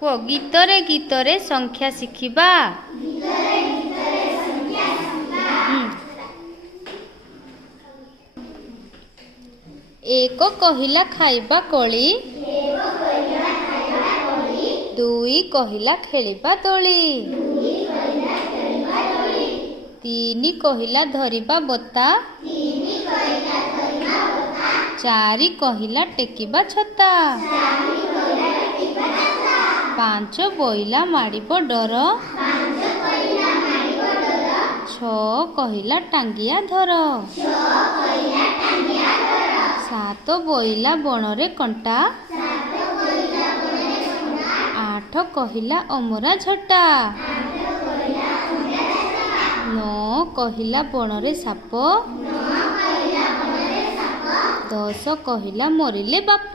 କୁହ ଗୀତରେ ଗୀତରେ ସଂଖ୍ୟା ଶିଖିବା। ଏକ କହିଲା ଖାଇବା କୋଳି, ଦୁଇ କହିଲା ଖେଳିବା ଦୋଳି, ତିନି କହିଲା ଧରିବା ବତା, ଚାରି କହିଲା ଟେକିବା ଛତା, ପାଞ୍ଚ ବୋଇଲା ମାଡ଼ିବ ଡର, ଛଅ କହିଲା ଟାଙ୍ଗିଆ ଧର, ସାତ ବୋଇଲା ବଣରେ କଣ୍ଟା, ଆଠ କହିଲା ଅମରା ଝଟା, ନଅ କହିଲା ବଣରେ ସାପ, ଦଶ କହିଲା ମରିଲେ ବାପ।